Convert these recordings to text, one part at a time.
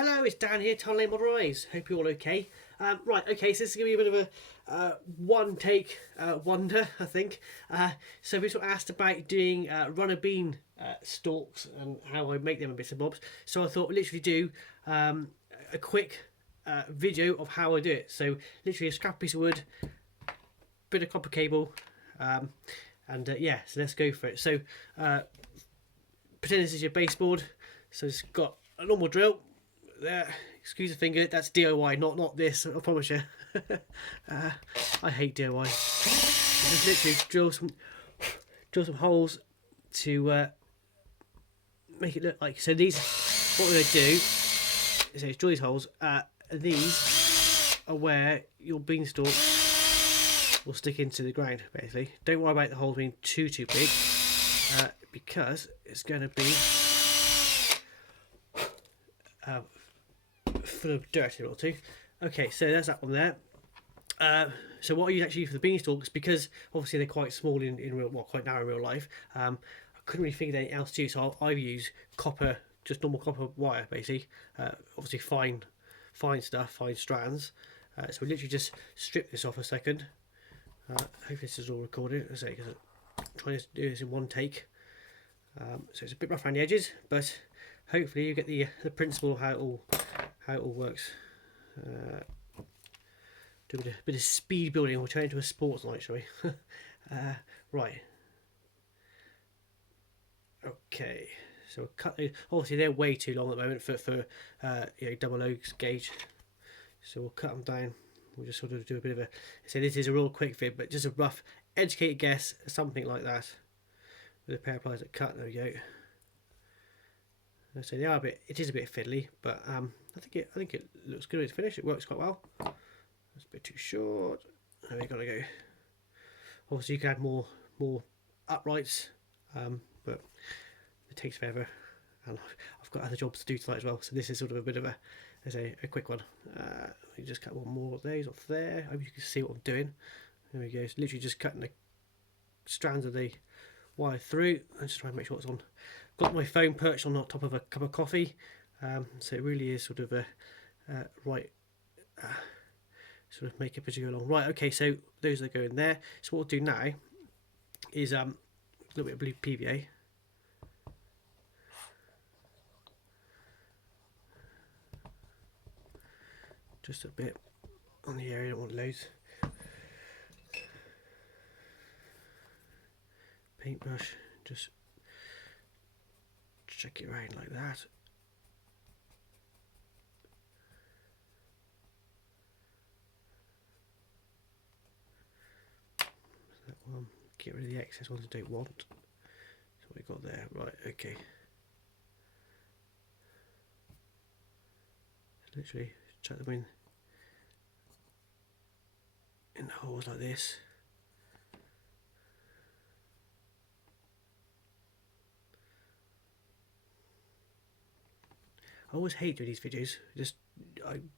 Hello, it's Dan here, Tunnel Lane Model Eyes. Hope you're all okay. Right, okay, so this is going to be a bit of a one-take wonder, I think. So we sort of asked about doing runner bean stalks and how I make them in bits and bobs. So I thought we'd literally do a quick video of how I do it. So literally a scrap piece of wood, bit of copper cable, and yeah, so let's go for it. So pretend this is your baseboard. So it's got a normal drill. There, excuse the finger, that's DIY, not this, I promise you. I hate DIY. Just literally drill some holes to make it look like. So these, what we're going to do is drill these holes. These are where your beanstalk will stick into the ground, basically. Don't worry about the holes being too big, because it's going to be full of dirt here or two. Okay, so that's that one there. So what I use actually for the beanstalks, because obviously they're quite small in real, well, quite narrow in real life. I couldn't really think of anything else to use, so I've used copper, just normal copper wire, basically. Obviously fine stuff, fine strands. So we literally just strip this off a second. Hope this is all recorded. I say because I'm trying to do this in one take. So it's a bit rough around the edges, but hopefully you get the principle of how it all works. Do a bit of speed building. We'll turn it into a sports night, shall we? Right. Okay. So we'll cut these. Obviously, they're way too long at the moment for double O gauge. So we'll cut them down. We'll just sort of do a bit of a. So this is a real quick vid, but just a rough, educated guess, something like that, with a pair of pliers that cut. There we go. So they are a bit. It is a bit fiddly, but I think it looks good when it's finished. It works quite well. It's a bit too short. There we gotta go. Obviously, you can add more uprights, but it takes forever, and I've got other jobs to do tonight as well. So this is sort of a bit of a quick one. You just cut one more of those off there. I hope you can see what I'm doing. There we go. It's literally just cutting the strands of the wire through. I'm just trying to make sure it's on. Got my phone perched on top of a cup of coffee, so it really is sort of a right sort of makeup as you go along. Right, okay, so those are going there. So what we'll do now is a little bit of blue PVA. Just a bit on the area, don't want loads. Paintbrush, just check it around like that. That one. Get rid of the excess ones I don't want. So what we got there, right? Okay. Literally chuck them in the holes like this. I always hate doing these videos. I'm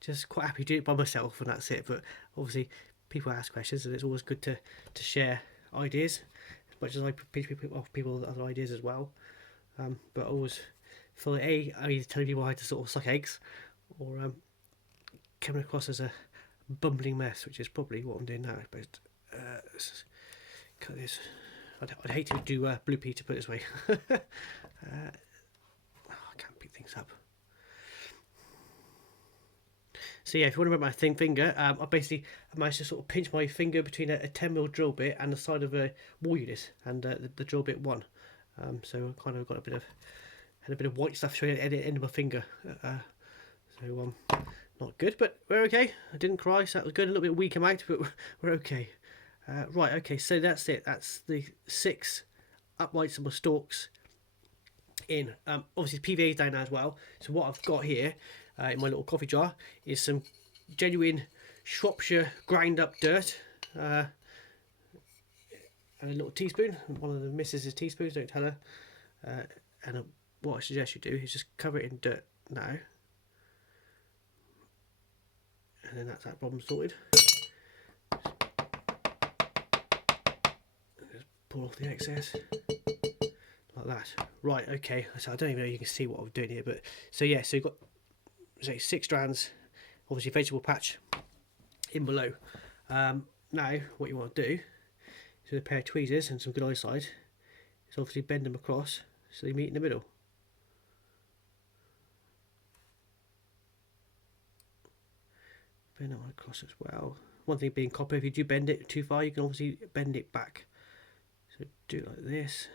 just quite happy to do it by myself, and that's it. But obviously, people ask questions, and it's always good to share ideas, as much as I pitch people other ideas as well. But I always feel like I'm either telling people how to sort of suck eggs, or coming across as a bumbling mess, which is probably what I'm doing now. But let's cut this. I'd hate to do Blue Peter, put it this way. I can't pick things up. So yeah, if you want to remember my thin finger, I basically managed to sort of pinch my finger between a 10mm drill bit and the side of a wall unit, and the drill bit won. So I kind of got had a bit of white stuff showing at the end of my finger. So not good, but we're okay. I didn't cry, so that was good. A little bit weak out, but we're okay. Right, okay, so that's it. That's the 6 uprights and my stalks in. Obviously PVA is down now as well. So what I've got here in my little coffee jar is some genuine Shropshire grind up dirt, and a little teaspoon. One of the missus' teaspoons, don't tell her. And what I suggest you do is just cover it in dirt now, and then that's that problem sorted. Just pull off the excess like that. Right, okay, so I don't even know if you can see what I'm doing here, but so yeah, so you've got say 6 strands, obviously vegetable patch in below. Now what you want to do is with a pair of tweezers and some good eyesight is obviously bend them across so they meet in the middle. Bend that one across as well. One thing being copper, if you do bend it too far, you can obviously bend it back. So do it like this.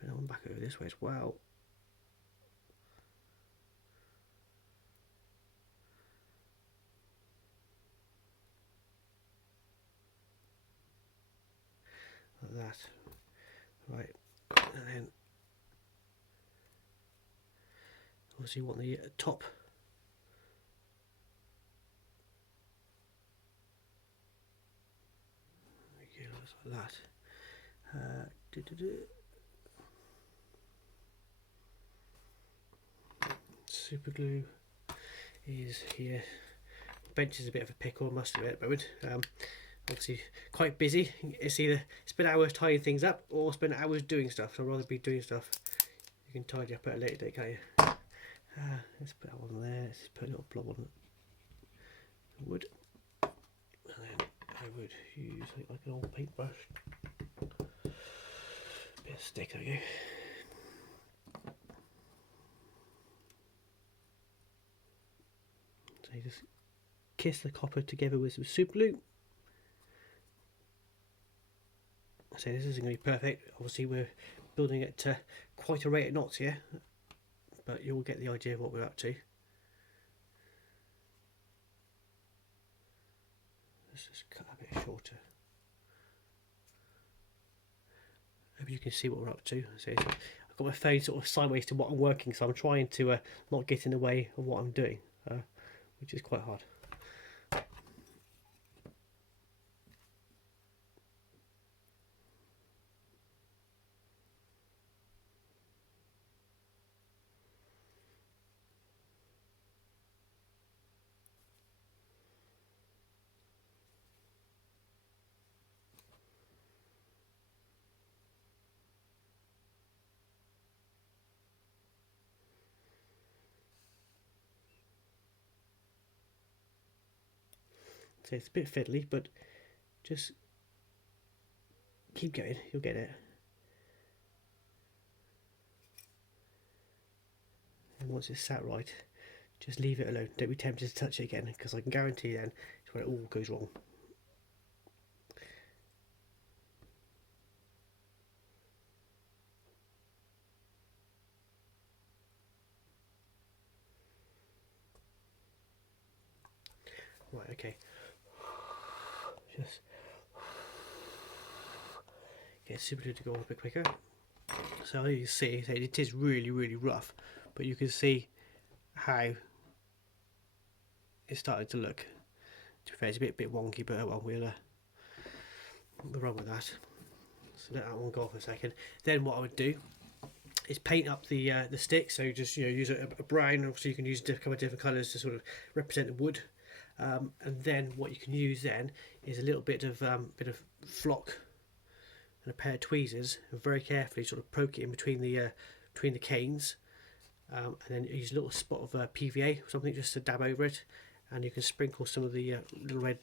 Bend that one back over this way as well. Like that. Right. And then obviously you want the top. Okay, like that. Super glue is here. Bench is a bit of a pickle, I must admit, at the moment. Obviously quite busy. It's either spend hours tying things up or spend hours doing stuff. So I'd rather be doing stuff. You can tidy up at a later date, can't you? Let's put that one there. Let's put a little blob on wood. And then I would use like an old paintbrush. Bit of stick, there we go. So you just kiss the copper together with some super glue. So this isn't going to be perfect. Obviously we're building it to quite a rate of knots here, but you'll get the idea of what we're up to. Let's just cut a bit shorter. Hope you can see what we're up to. So I've got my phone sort of sideways to what I'm working, so I'm trying to not get in the way of what I'm doing, which is quite hard. So it's a bit fiddly, but just keep going, you'll get it. And once it's sat right, just leave it alone. Don't be tempted to touch it again, because I can guarantee then it's where it all goes wrong. Right, okay. Just get super glue to go on a bit quicker. So you can see it is really, really rough, but you can see how it's starting to look. To be fair, it's a bit wonky, but well, we'll run with that. So let that one go off a second. Then what I would do is paint up the stick. So just use a brown. Obviously you can use a couple of different colours to sort of represent the wood. And then what you can use then is a little bit of flock and a pair of tweezers, and very carefully sort of poke it in between the canes, and then use a little spot of PVA or something just to dab over it, and you can sprinkle some of the little red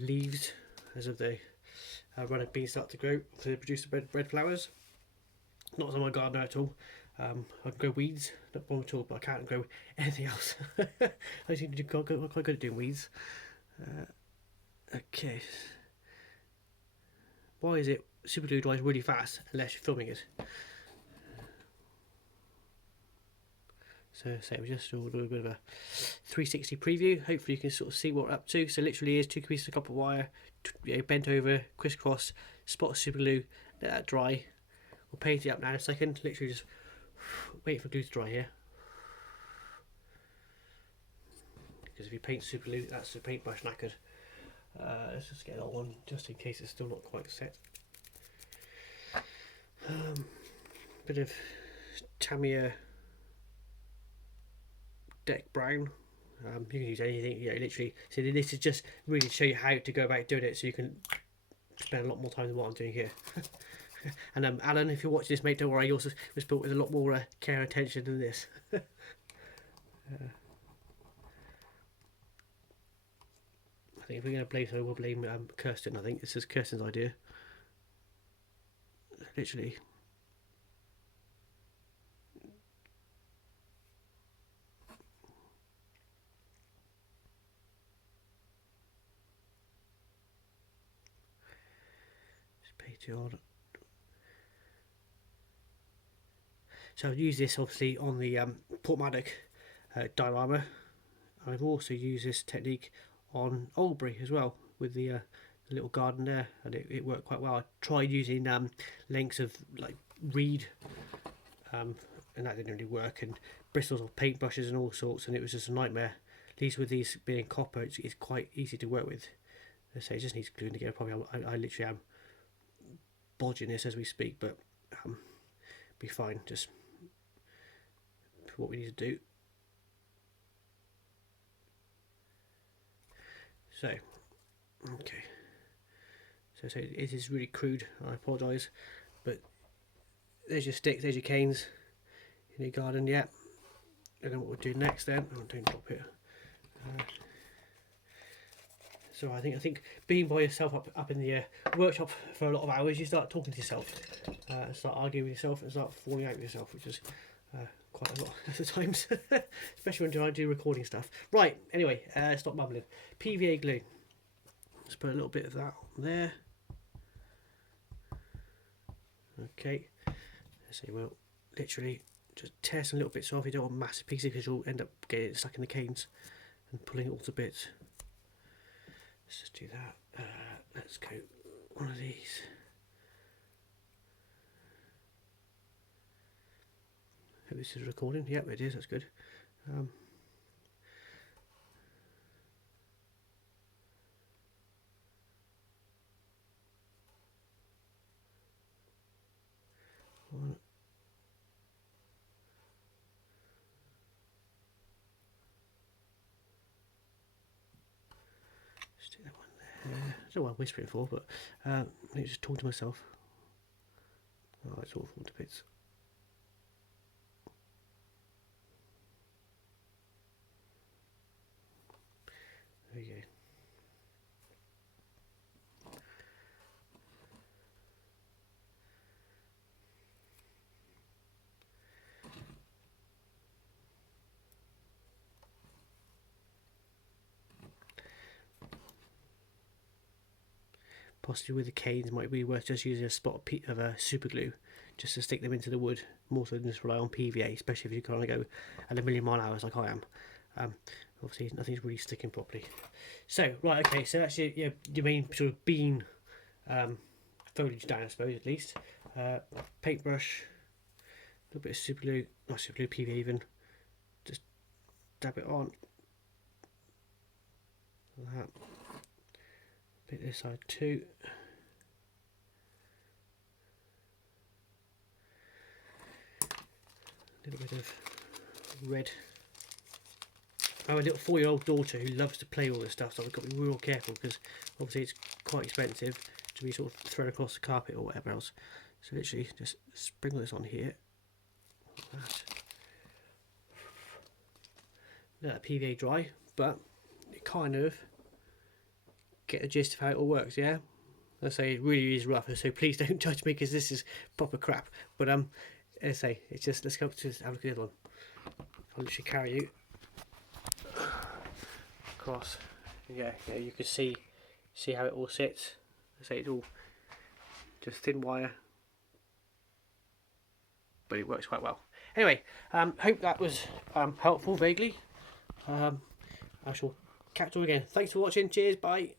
leaves as of the runner beans start to grow to produce the red flowers. Not on my garden at all. I can grow weeds, not one at all, but I can't grow anything else. I seem to do quite good at doing weeds. Okay. Why is it super glue dries really fast unless you're filming it? So we just do a bit of a 360 preview. Hopefully you can sort of see what we're up to. So literally is 2 pieces of copper wire, bent over, crisscross, spot of super glue, let that dry. We'll paint it up now in a second. Literally just wait for glue to dry here. Because if you paint super glue, that's the paintbrush knackered. Let's just get that one just in case it's still not quite set. Bit of Tamiya deck brown. You can use anything, literally. So this is just really to show you how to go about doing it, so you can spend a lot more time than what I'm doing here. And Alan, if you're watching this, mate, don't worry, yours was built with a lot more care and attention than this. I think if we're going to blame someone, we'll blame Kirsten. I think this is Kirsten's idea. Literally. Just page on. So I've used this obviously on the Portmaddock diorama. I've also used this technique on Oldbury as well with the little garden there, and it worked quite well. I tried using lengths of like reed, and that didn't really work, and bristles of paintbrushes and all sorts, and it was just a nightmare. At least with these being copper, it's quite easy to work with. I say it just needs gluing together. Probably I literally am bodging this as we speak, but be fine. Just what we need to do. So, okay. So it is really crude. I apologise, but there's your sticks, there's your canes in your garden. Yeah. And then what we'll do next then? Oh, don't drop it. So I think being by yourself up in the workshop for a lot of hours, you start talking to yourself, start arguing with yourself, and start falling out with yourself, which is quite a lot at the times, especially when I do recording stuff. Right, anyway, stop mumbling. PVA glue. Let's put a little bit of that on there. Okay, so you will literally just tear some little bits off. You don't want massive pieces because you'll end up getting it stuck in the canes and pulling it all to bits. Let's just do that. Let's go one of these. Hope this is recording. Yep, it is. That's good. One. Stick that one there. I don't know what I'm whispering for, but let me just talk to myself. Oh, it's all falling to bits. There you go. Possibly with the canes, it might be worth just using a spot of super glue just to stick them into the wood, more so than just rely on PVA, especially if you kind of go at a million mile hours like I am. Obviously nothing's really sticking properly. So right, okay, so that's your main sort of bean foliage down, I suppose, at least. Paintbrush, a little bit of super glue, not super glue, PVA even. Just dab it on. Like that. Bit this side too. A little bit of red. I have a little 4-year-old daughter who loves to play all this stuff, so I've got to be real careful because obviously it's quite expensive to be sort of thrown across the carpet or whatever else. So literally just sprinkle this on here. Like that. Let that PVA dry, but it kind of get the gist of how it all works. Yeah, I say it really is rough, so please don't judge me because this is proper crap. But I say it's just, let's go up to have a look at the other one. I'll literally carry you across. Yeah, you can see how it all sits. I say it's all just thin wire, but it works quite well. Anyway, hope that was helpful vaguely. I shall catch you again. Thanks for watching. Cheers. Bye.